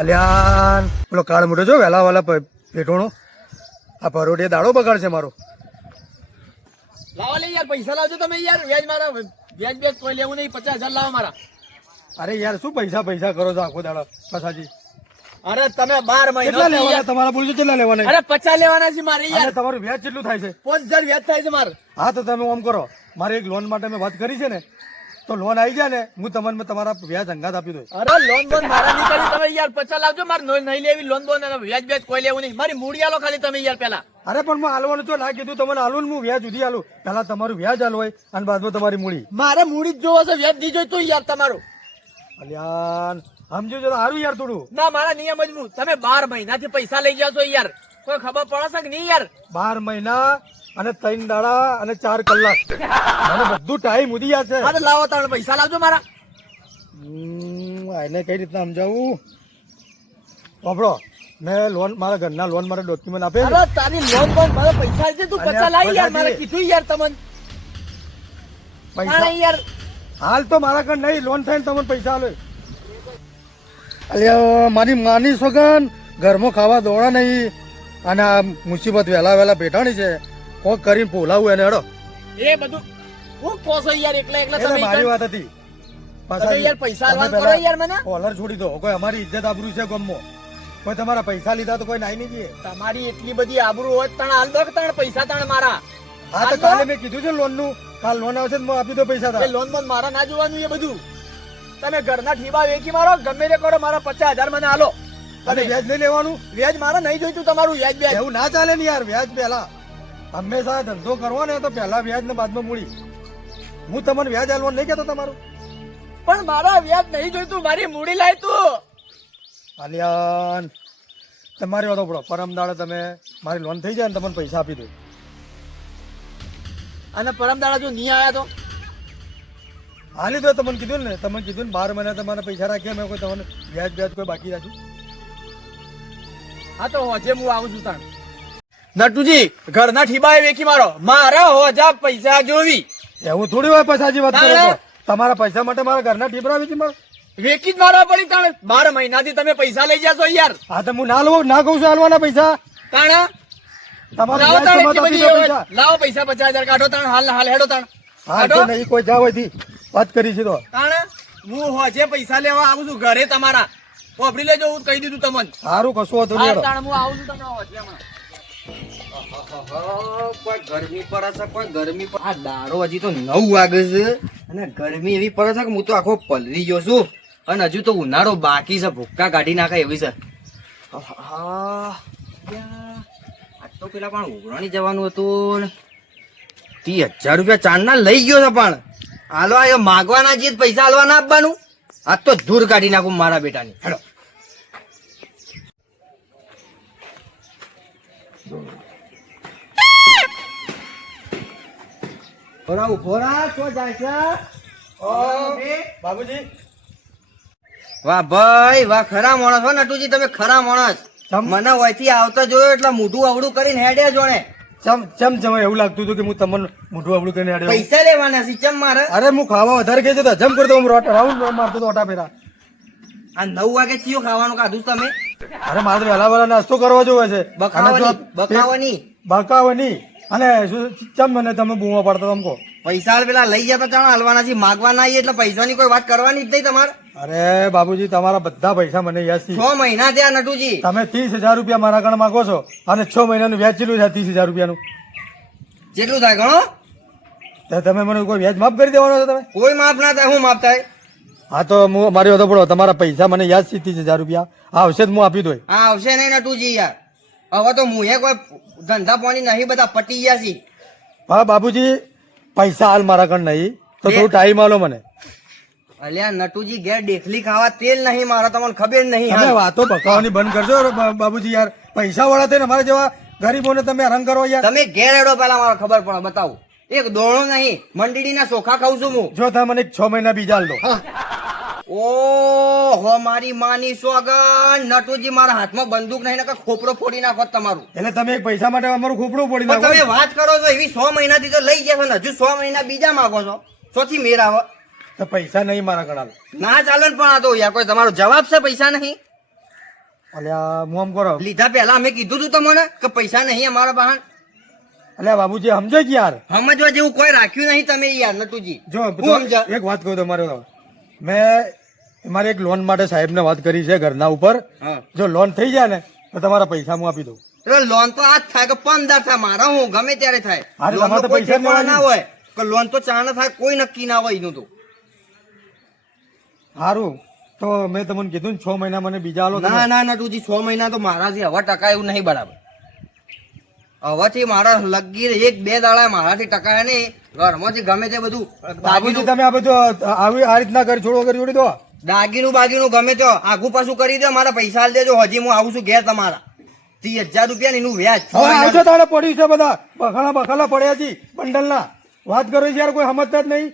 અલ્યાન પેલો કાળ મોટો જો વહેલા વાલા પેટોણો આ પરોઢે દાડો બગાડશે મારો. લાવો લે યાર, પૈસા લાવજો તમે યાર. વ્યાજ મારા વ્યાજ બેજ કોઈ લેવું નહીં. 50,000 લાવો મારા. અરે યાર શું પૈસા કરો છો આખો દાડો પછાજી? અરે તમે 12 મહિના કેટલા લેવાના તમારા બોલજો? કેટલા લેવાના? અરે 50 લેવાના છે મારે યાર. તમારું વ્યાજ કેટલું થાય છે? 5,000 વ્યાજ થાય છે મારે. હા તો તમે ઓમ કરો, મારે એક લોન માટે મેં વાત કરી છે ને, તો લોન આવી જાય ને હું તમને તમારા વ્યાજ અંગાત આપી દઉં. અરે લોન બોન મારા નહીં કરી. તમે યાર 50 લાવજો. મારે નહીં લેવી લોન બોન. વ્યાજ બેજ કોઈ લેવું નહીં. મારી મૂડી આલો ખાલી તમે યાર પેલા. અરે પણ હું હાલવાનું તો ના કીધું તમને હાલું ને, હું વ્યાજ સુધી હાલું. પેલા તમારું વ્યાજ હાલ હોય અને બાદમાં તમારી મૂડી. મારે મૂડી જ જોવો છે, વ્યાજ નહીં જોઈતું યાર તમારું. અલ્યાન સમજો જો સારું યાર થોડું. ના મારા નિયમ જ હું. તમે 12 મહિનાથી પૈસા લઈ જાવ છો યાર. કોઈ ખબર પડે છે કે નહીં યાર? 12 મહિના અને 3 દાડા અને 4 કલાક મને બધું ટાઈમ ઉડી યાદ છે. હા તો લાવો તમે પૈસા લાવજો મારા. એને કઈ રીતના સમજાવું? વાપરો, મેં લોન મારા ઘરના લોન મારા ડોક્યુમેન્ટ આપે. અરે તારી લોન બોન મારા પૈસા છે. તું 50 લાવી યાર. મારે કીધું યાર તમને પૈસા યાર. હાલ તો મારા ઘર નહીં, લોન થઈને તમને પૈસા આલે. અલ્યા મારી માની સોગન, ઘરમાં ખાવા દોડા નહીં અને આ મુસીબત વહેલા પેટાણી છે. કોક કરીને પોલાવું એને હેડો. એ બધું હું કોસો યાર. એકલા તમે મારી વાત હતી. યાર પૈસા આલવાનું કરો યાર મને. કોલર છોડી દો. કોઈ અમારી ઇજ્જત આબરૂ છે ગમમાં. કોઈ તમારા પૈસા લીધા તો કોઈ નાઈ નહીં દે. તમારી એટલી બધી આબરૂ હોય તણ હાલ દો કે તણ પૈસા તણ મારા. હા તો કાલે મેં કીધું છે લોન નું, કાલ લોન આવશે તો આપી દો પૈસા. લોન બોન મારા ના જોવાનું એ બધું. તમે ઘરના ઠીબા વેચી મારો, ગમે તે કરો, મારા 50,000 મને આલો. અને વ્યાજ નહીં લેવાનું. વ્યાજ મારા નહીં જોઈતું તમારું વ્યાજ વ્યાજ. એવું ના ચાલે ને યાર. વ્યાજ પહેલા હંમેશા ધંધો કરવો ને તો પહેલા વ્યાજ ને બાદમાં મૂડી. હું તમને વ્યાજ આલવાનું નહીં કેતો તમારું. પણ મારા વ્યાજ નહીં જોઈતું. મારી મૂડી લાય તું. આલિયાન તમારી વાતો પડો. પરમ દાડે તમે મારી લોન થઈ જાય ને તમને પૈસા આપી દો. અને પરમ દાડા જો નહીં આયા તો હાલી દો. તમને કીધું ને, 12 મહિના તમારે પૈસા રાખ્યા. મેં કોઈ તમને વ્યાજ કોઈ બાકી રાખ્યું? હા તો હોજે હું આવું છું તાણ. નટુજી ઘરના ઠીબા વેચી મારો. મારા હોજા પૈસા જોવી. એવું થોડી હોય પછાજી વાત કરો છો. તમારા પૈસા માટે મારા ઘરના ટીબરા વેચી મારો. વેચી જ મારવા પડી તાણે. 12 મહિનાથી તમે પૈસા લઈ જાશો યાર. હા તો હું ના કહું છું હાલવાના પૈસા. તાણા લાવો પૈસા 50,000 કાઢો તાણ. હાલ હેડો તાણ. હા તો નહીં કોઈ જાવ વાત કરી છે તો તાણે હું હોજે પૈસા લેવા આવું છું ઘરે તમારા. વાપરી લેજો. હું કહી દીધું તમને. સારું કશું હતું નહીં. તાણે હું આવું છું તમને હોજે હમણાં. કોઈ ગરમી પડે છે, કોઈ ગરમી. આ દાડો હજી તો 9 વાગે છે અને ગરમી એવી પડે છે કે હું તો આખો પલરી ગયો છું. અને હજુ તો ઉનાળો બાકી છે. ભૂક્કા કાઢી નાખે એવી છે. આજ તો પેલા પણ ઉઘરાણી જવાનું હતું ને 30,000 રૂપિયા ચાંદના લઈ ગયો છે. પણ હાલવા એ માગવાના જે પૈસા હાલવા ના આપવાનું. આજ તો દૂર કાઢી નાખું મારા બેટાની. હેડો બાબુજી. વાહ ભાઈ વાહ, ખરા માણસ હો નટુજી. તમે ખરા માણસ. મને વયથી આવતા જોયો એટલે મોઢું અવળું કરીને હેડ્યા જોણે. ચમ એવું લાગતું હતું કે હું તમને મોઢું અબડું કરીને હેડ્યો. પૈસા લેવાના છે ચમ મારે. અરે હું ખાવા વધારે ગયો તો જમ કરતો રાઉન્ડ મારતો હતો ઓટા ફેરા. આ 9 વાગે ચિયો ખાવાનું કાધું તમે? અરે મારે વહેલા નાસ્તો કરવા જોવે છે. બકાવની અને ચમ મને તમે બૂમો પાડતો તમકો. પૈસા પેલા લઈ જતા ચાલો હાલવાના છે. માગવાના એટલે પૈસાની કોઈ વાત કરવાની જ નહીં તમારે. અરે બાબુજી તમારા બધા પૈસા મને યાદ છે. 6 મહિના થયા નટુજી. તમે 30,000 રૂપિયા મારા કણ માંગો છો અને 6 મહિનાનું વ્યાજ કેટલું છે? 30,000 રૂપિયાનું જેટલું થાય ગણો. તમે મને કોઈ વ્યાજ માફ કરી દેવાનો છો? તમે કોઈ માફ ના થાય. હું માફ થાય? હા તો હું મારી હતો પડો. તમારા પૈસા મને યાદ છે 30,000 રૂપિયા. આવશે તો હું આપી દઉં. હા આવશે નહીં નટુજી યાર. હવે તો હું કોઈ ધંધા પાણી નહીં, બધા પટી ગયા છે. હા બાબુજી પૈસા હાલ મારા કણ નહીં તો થોડું ટાઈમ આલો મને. અલ્યા નટુજી ઘેર ડેખલી ખાવા તેલ નહીં મારા. તમને ખબર નહીં. તમે વાતો બકાવાની બંધ કરજો બાબુજી યાર. પૈસા વાળા થઈને અમારા જેવા ગરીબોને તમે હેરાન કરો યાર. તમે ઘેર હેડો પેલા મારે ખબર પડે. બતાવો. એક દોણો નહીં મંડળીના ચોખા ખાઉં છું હું. જો તમે મને 6 મહિના બીજા હાલ દો. ઓહો મારી માની સોગન નટુજી મારા હાથમાં બંદૂક નહીં નકર ખોપરો ફોડી નાખો તમારું. એટલે તમે એક પૈસા માટે અમારું ખોપડું ફોડી પણ નાખો. તમે વાત કરો છો એવી 100 મહિનાથી તો લઈ ગયા છો ને હજુ 100 મહિના બીજા માંગો છો. ચોથી મેર આવે. તો પૈસા નહીં મારા કણાલ. ના ચાલે ને પણ આ તો યાર કોઈ તમારો જવાબ છે પૈસા નહીં અલ્યા હું આમ કરો. લીધા પહેલા અમે કીધું તું તમને કે પૈસા નહીં અમારા બહાર. અલ્યા બાબુજી સમજો જ યાર. સમજવા જેવું કોઈ રાખ્યું નહીં તમે યાર નટુજી. જો હું સમજા? એક વાત કહું તમારે, મેં મારે એક લોન માટે સાહેબને વાત કરી છે ઘરના ઉપર. હા. જો લોન થઈ જાય ને તો તમારા પૈસા હું આપી દઉં. એટલે લોન તો આજ થાય કે 15 થાય મારા હું ગમે ત્યારે થાય. હા, તો લોન તમારે તો તો કોઈ પૈસા જ ઠેકાણા ના લેવાના. હોય કે લોન તો ચાણ થાય કોઈ નક્કી ના હોય એનું તો. સારું તો મેં તમને કીધું ને 6 મહિના મને બીજા આલો. ના ના નટુજી 6 મહિના તો મારાથી હવે ટકા એવું નહીં બરાબર. હવેથી મારા લગીર 1-2 દાડા મારાથી ટકાય નહીં. ઘરમાંથી ગમે તે બધું બાબુજી તમે આ બધું આવી આ રીતના કરી છોડી દો. દાગીનું બાગીનું ગમે તો આગુ પાછું કરી દો. મારા પૈસા આલી દેજો. હજી હું આવું છું ઘેર તમારા 30,000 રૂપિયા એનું વ્યાજ. હવે આવજો તારે પડ્યું છે બધા બખાલા પડ્યા છે બંડલના. વાત કરો છો યાર કોઈ સમજતા જ નહીં.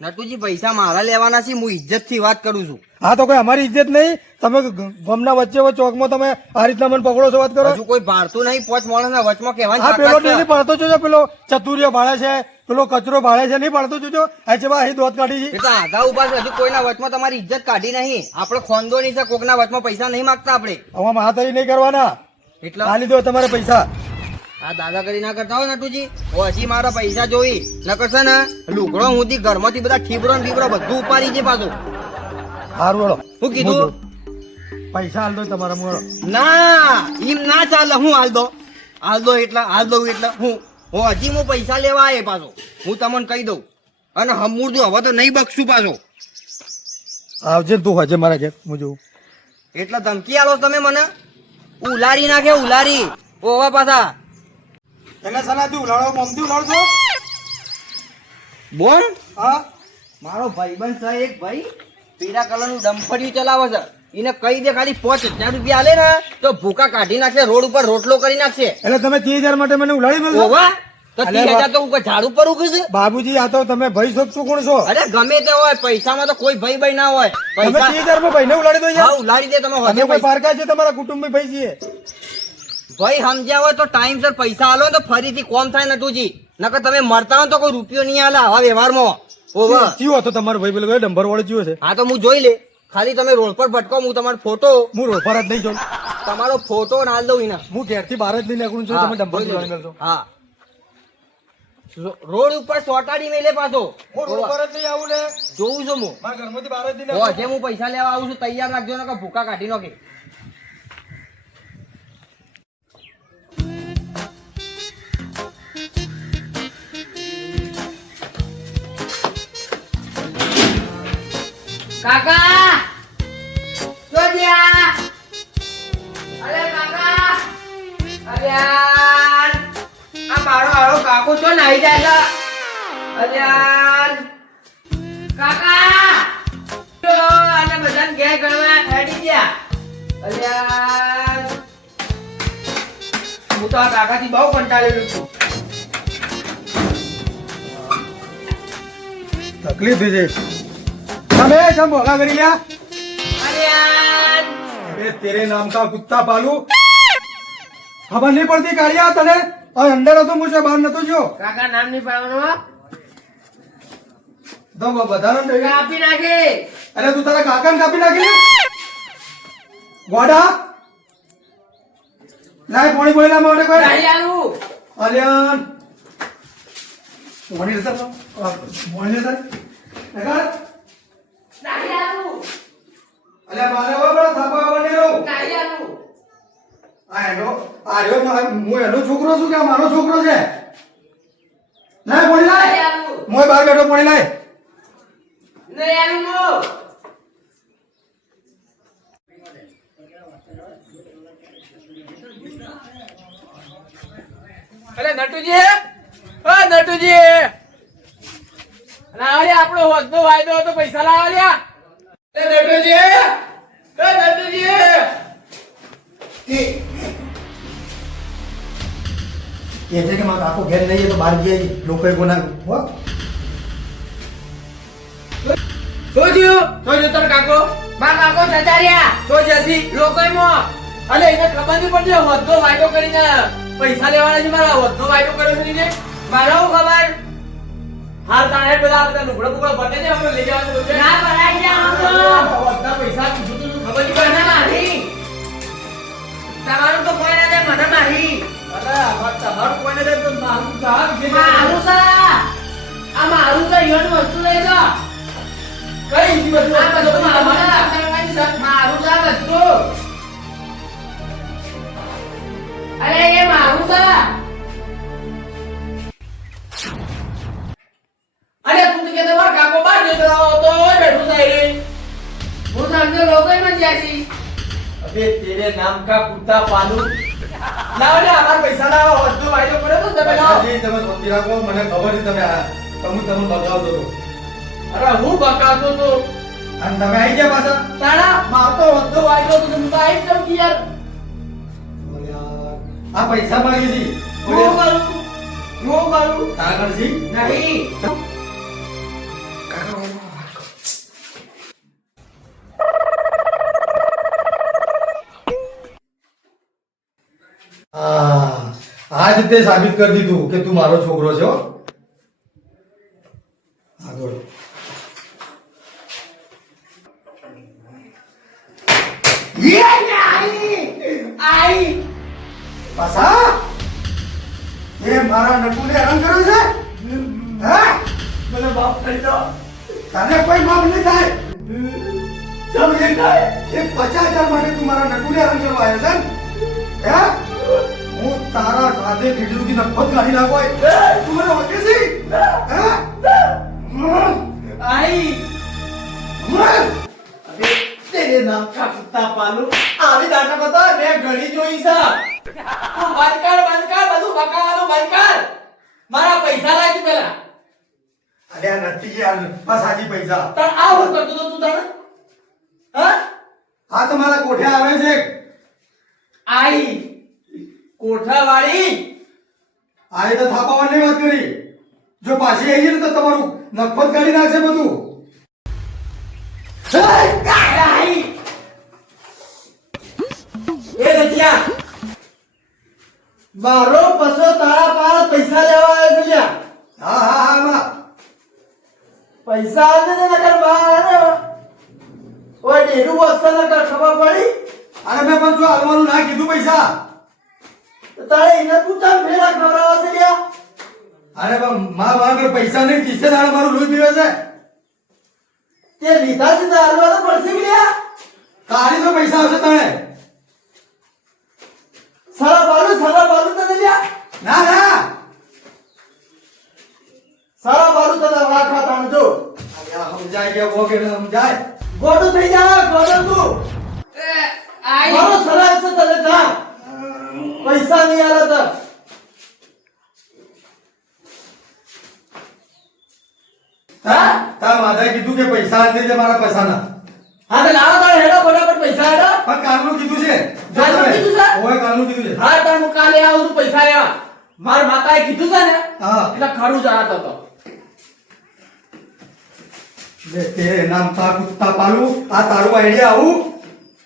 નટુજી પૈસા મારા લેવાના છે. હું ઇજ્જત થી વાત કરું છું. હા તો કોઈ અમારી ઇજ્જત નહીં. તમે ગમના વચ્ચે ચોકમાં તમે આ રીતના મને પકડો છો વાત કરો. હજુ કોઈ ભારતું નહીં. 5 માણસના વચમાં હા કહેવાનું પેલો તાકાત છે. નહીં પાડતો જોજો, પેલો ચતુર્ય ભાડે છે, પેલો કચરો ભાડે છે, નહીં પાડતો જોજો. આ છે અહીં દોત કાઢી છે. એ તો આઘા ઉભા છે. હજુ કોઈના વચમાં તમારી ઇજ્જત કાઢી નહીં. આપણે ખોંદોની છે. કોકના વચમાં પૈસા નહીં માંગતા આપણે. આમાં હાથરી નહીં કરવાના. એટલે આલી દો તમારે પૈસા. આ દાદાગીરી ના કરતા હોય નટુજી. હજી મારા પૈસા જોઈ નકર છે ને લુગડો હુંથી ઘરમાંથી બધા ઠીબરો ને બીબરો બધું ઉપાડી છે પાછું. સારું હેડો. શું કીધું? પૈસા હાલ દો તમારા મું હેડો. ના એમ ના ચાલે. હું હાલ દો એટલે હું હજી હું પૈસા લેવા આયે પાછો. હું તમને કહી દઉં અને હમુરદું હવે તો નહીં બક્ષું પાછો. આવજે ને તું હજે મારા ઘેર હું જોઉં. એટલે ધમકી આલો તમે મને. ઉલારી નાખે ઉલારી. ઓવા પાછા એને સલાહથી ઉલાડો, મમથી ઉલાડશો. બોલ. હા મારો ભાઈબંધ છે એક ભાઈ પીળા કલરનું ડમ્ફરિયું ચલાવે છે. એને કહી દે ખાલી 5,000 રૂપિયા આલે ને તો ભૂકા કાઢી નાખશે. રોડ ઉપર રોટલો કરી નાખશે. એટલે તમે 30,000 માટે મને ઉલાડી મળશો. ઓવા તો અલે 30,000 તો હું ઝાડ ઉપર ઉગી છે. બાબુજી આ તો તમે ભાઈ છો શું કોણ છો? અરે ગમે તે હોય પૈસામાં તો કોઈ ભાઈ ના હોય. તમે પૈસા 30,000 માં ભાઈને ઉલાડી દો હા યાર. ઉલાડી દે તમે. તમે હજે કોઈ પારકા છે તમારા કુટુંબી ભાઈ છીએ. ભાઈ સમજ્યા હોય તો ટાઈમસર પૈસા આલો તો ફરીથી કોમ થાય નટુજી. નકર તમે મરતા હો તો કોઈ રૂપિયો નહીં આલે આવા વ્યવહારમાં. ઓવા ચિયો હતો તમારો ભાઈ પેલો ડંબર વાળો ચિયો છે. હા તો હું જોઈ લે. ખાલી તમે રોડ પર ભટકો. હું તમારો ફોટો હું રોપર જ નહીં જોઉં. તમારો ફોટો નાલ દઉં એના. હું ઘેરથી બહાર જ નહીં નીકળું છું. હા, તમે ડંબર જોઈ ઉલાડી લેજો. મળશો. હા રોડ ઉપર સોટાડી મેલે પાછો. હું રોપર જ નહીં આવું ને. જોઉં છું હું. મારા ઘરમાંથી બહાર જ નહીં નીકળું. હજે હું પૈસા લેવા આવું છું. તૈયાર રાખજો ને ભૂકા કાઢી નાખે. કાકા ચોડિયા. અરે કાકા અલ્યાર આ મારો આળો કાકો છો નાઈ જાય છે. અલ્યાર કાકા તો આને બધાને ઘેર ગણવા હેડી ગયા. અલ્યાર હું તો આ કાકાથી બહુ કંટાળેલો છું. તકલીફ થઈ છે. તમે કેમ ભોગા કરી લ્યા? અલ્યાર એ તેરે નામ કા કુત્તા પાલુ. ખબર નહીં પડતી કાળિયા તને. આ અંદર હતો હું છે બહાર નતો જો. કાકા નામ નહીં પાડવાનું. તો બધાનો ને કાપી નાખે. અરે તું તારા કાકાને કાપી નાખી લે. ગોડા લાય પાણી બોલેલા માટે કોઈ કાળિયાનું અલ્યાન પાણી લેતા પાણી લેતા એકાર કાળિયાનું અલ્યા મારે બરાબર થાપા બને રહો. કાળિયાનું આ એનો આ રહ્યો હું એનો છોકરો છું કે આ મારો છોકરો છે? લાય પાણી લાય. કાળિયાનું મોય બહાર બેઠો પાણી લાય. નયાનું અરે નટુજી અરે આપણો હોદનો વાયદો હતો પૈસા લાવા લ્યા. નટુજી એ છે કે મારો કાકો ઘેર નહીં તો બહાર જઈએ લોકોએ કોના હો શું થયું? તો જો તાર કાકો મારા કાકો જતા રહ્યા તો જ્યાંથી લોકોમાં. અલે એને ખબર નહીં પડતી વધતો વાયદો કરીને પૈસા લેવાના છે મારા વધતો વાયદો કર્યો છે ને મારો શું ખબર? હાલ તાણે પેલા આ બધા લુગડા બુગડા બને છે આપણે લઈ જવાનું બધું ના ભરાઈ જાવ વધતા પૈસા કીધું તું ખબર નહીં મને પડે મારી. તમારું તો કોઈ ના દે, મને મારી. અરે આ તમારું કોઈને દે તો મારું ચાલ છે મારું સા. આ મારું તો ઈવન વસ્તુ લઈ લો. કઈ ઈજી બધું આ બધું મારું તમારે છે. કાંઈ સા મારું સા બધું. અરે એ મારું સા. અરે તું તો કહેતો મારા કાકો બહાર જતો તો બેઠો છે રે હું સમજો લોકોમાં જ્યાંથી. અબે તેરે નામ કા કુત્તા પાલુ લાવ ને અમાર પૈસા લાવો વધતો વાયદો કર્યો તો તમે લાવો પાછાજી તમે શાંતિ રાખો, મને ખબર છે તમે આ તમે બગાવતો હતો અરે હું બકાતો તો અને તમે આવી ગયા પાછા. તારા મારતો વધતો વાયદો તો હું તો આવી જ જાઉં કે યાર અરે યાર, આ પૈસા માંગી હતી હું કરું? હું કરું? કાગળજી નહીં. આજ તે સાબિત કરી દીધું કે તું મારો છોકરો છો. આગળ આઈ. પાછા એ મારા નટુને હેરાન કર્યો છે. હે મને બાપ થઈ જાઓ તને કોઈ માફ નહીં થાય. સબ એ થાય એ 50,000 માટે તું મારા નટુને હેરાન કરવા આવ્યો છે ને? હે હું તારા સાથે વીડિયોથી નફત કાઢી નાખો. તું મને ઓળખે છે? હે આઈ અબે તેરે નામ કા કુત્તા પાલુ આવી દાટા બતા મેં ઘણી જોઈ છે તું બંધ કર બધું બકાવાનું બંધ કર મારા પૈસા લાગી પેલા અલ્યા નથી યાર, બસ આજી પૈસા. તાર આ હું કરતો તો તું તારે હા આ તો મારા કોઠે આવે છે. આઈ કોઠાવાળી આ તો થાપાવાની વાત કરી. જો પાછી આવી ને તો તમારું નફત કાઢી નાખશે બધું. આઈ એ રતિયા મારો પસો તારા પાર પૈસા લેવા આવ્યો છે લ્યા હા હા હા માં પૈસા આવે ને નકર બહાર ને ઓય ડેરું વસ્તા નકર ખબર પડી અરે મેં પણ જો હાલવાનું ના કીધું પૈસા. તો તારે એને તું ચાલ ફેરા ખવડાવવા છે લ્યા અરે પણ માં વાગર પૈસા નહીં, કિસ્સે દાડે મારું લોહી પીવે છે. તે લીધા છે તો હાલવા તો પડશે કે લ્યા તારી તો પૈસા હશે તને. સારા બાલુ તને લ્યા ના ના સારા બાલુ તને રાખા તાણ જો અલ્યા સમજાય કે વો કે ન સમજાય. ગોડું થઈ જા ગોડું તું આઈ. મારો સલાહ છે તને જા પૈસા નહીં આલે તો તારા માતાએ કીધું કે પૈસા આલી દેજે મારા પૈસાના. હા તો લાવો તારે હેડો ફટાફટ પૈસા હેડો પણ કાલનું કીધું છે. જો કાલનું તમે- કીધું છે? ઓય કાલનું કીધું છે. હા તાર હું કાલે આવું છું પૈસા લેવા મારા માતાએ કીધું છે ને હા એટલે ખરું જણાતો હતો લે તેરે નામ કા કુત્તા પાલુ. આ તારું આઈડિયા આવું.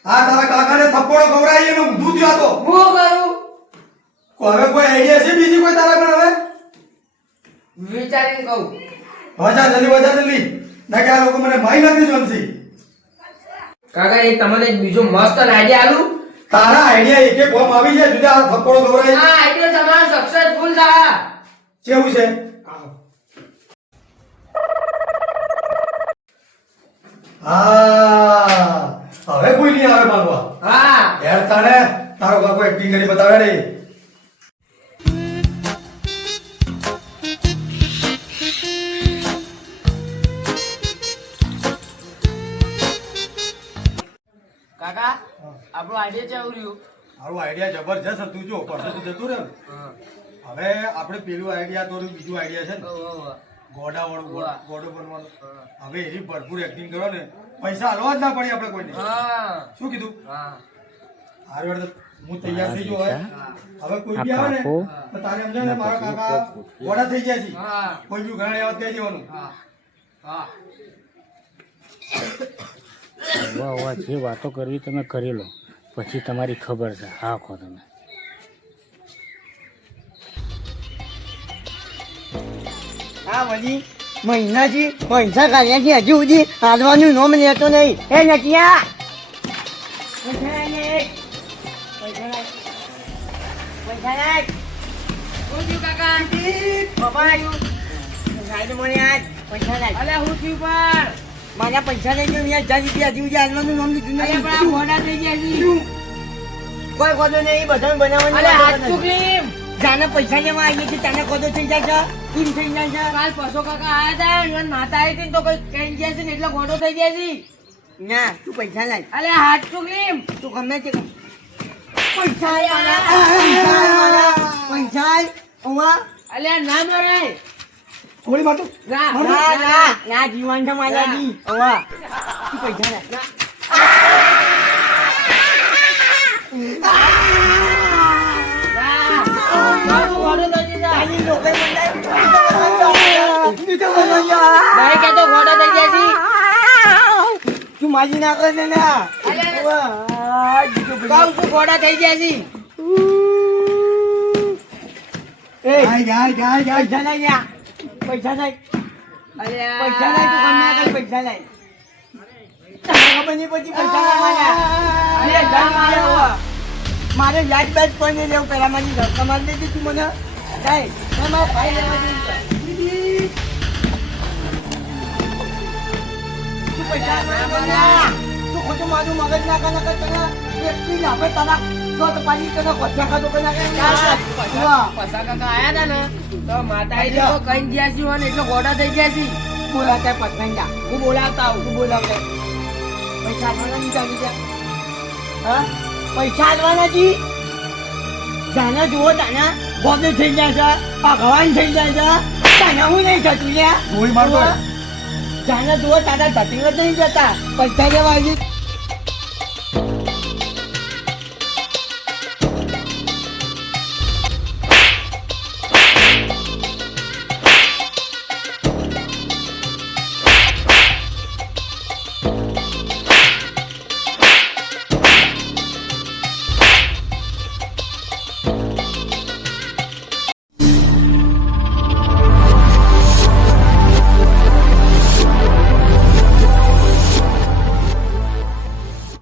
આ તારા કાકાને થપ્પડો ખવડાવી એનો ઊંધું થયો તો. હું કરું? હવે કોઈ આઈડિયા છે બીજી કોઈ તારા પર હવે? વિચારીને કહું. વજા જલ્દી ના કે આ લોકો મને મારી નાખી જમસી. કાકા એ તમને એક બીજો મસ્ત આઈડિયા આલું. તારા આઈડિયા એક એક ફોર્મ આવી જાય જુદા આ થપ્પડો ખવડાવી. આ આઈડિયા તમારો સક્સેસફુલ થા. કેવું છે? હા હવે કોઈ નહીં આવે માનવા. હા. યાર તારે તારો કાકો એક્ટિંગ કરી બતાવે નહીં. કાકા આપણો આઈડિયા કેવું રહ્યું? મારું આઈડિયા જબરજસ્ત હતું. જો પરસો તો જતું રહ્યું ને. હવે આપણે પેલું આઈડિયા તો બીજું આઈડિયા છે ને ગોડા વાળો ગોડો બનવાનો. હવે એની ભરપૂર એક્ટિંગ કરો ને પૈસા હલવા જ ના પડે આપણે કોઈને. હા. શું કીધું? હા. હારું હેડ તો હું તૈયાર થઈ ગયો. હવે કોઈ બી આવે ને તો તારે સમજાય ને મારા કાકા ગોડા થઈ ગયા છે. હા. કોઈ બી ઘણા આવત કહી દેવાનું. હા. હા. વાહ વાહ, જે વાતો કરવી તમે કરી લો, પછી તમારી ખબર છે. હા ખો તમે. હા વજી મહિનાથી પૈસા કાઢ્યા છે હજુ સુધી હાલવાનું નોમ લેતો નહીં. એ નટિયા પૈસા લાય. શું થયું કાકા? પપ્પા સાઈડ મને આજ પૈસા લાય. અલે હું થયું પણ મારા પૈસા લઈ ગયો 1000 રૂપિયા હજુ સુધી હાલવાનું નોમ લીધું નહીં. ગોડા થઈ ગયા છે. કોઈ ખોદો નહીં, બધા બનાવવાનું. જાને પૈસા લેવા આવીએ છીએ તને ખોદો થઈ જાય છે. કેમ થઈ જાય છે? કાલ પશો કાકા આયા હતા ઈવન માતા આવી હતી ને તો કોઈ કહી ગયા છે ને એટલે ગોડો થઈ ગયા છે. ના તું પૈસા લાય. અલે હાથ ચૂકલીમ તું ગમે તે પૈસા અલે ના મરાય થોડી વાતો ના જીવન છે મારા જી ઓવા તું પૈસા લાય. તું માજી ના કરે ને ઘોડા થઈ ગયા છે. પૈસા લઈ પૈસા લઈ પૈસા લઈ તું ગમે કઈ પૈસા લઈ ખબર નહીં પછી પૈસા લેવાના. મારે વ્યાજ બેજ કોઈ નહીં લેવું પેલા મારી રકમ આલી દીધી તું મને મારા ભાઈ લેવા જઈ તું પૈસા તું ખોટું મારું મગજ નાખા નાખા તને એકલી આપે તારા તો પાછી તને ખોટા ખાધો કરી નાખે. પૈસા કાકા આયા હતા ને તો માતા કઈ ગયા છે ને એટલે ગોડા થઈ ગયા છે. બોલાતા પતંગા હું બોલાવતા આવું તું બોલાવતા પૈસા આપવાના નહીં ચાલી ગયા. હા પૈસા આપવાના જી જાના જુઓ તાના બોબે થઈ ગયા છે ભગવાન થઈ ગયા છે તાના હું નહીં થતું લ્યા ગોળી મારતો જાના જુઓ તાના ધતિંગ જ નહીં જતા પૈસા લેવા આવી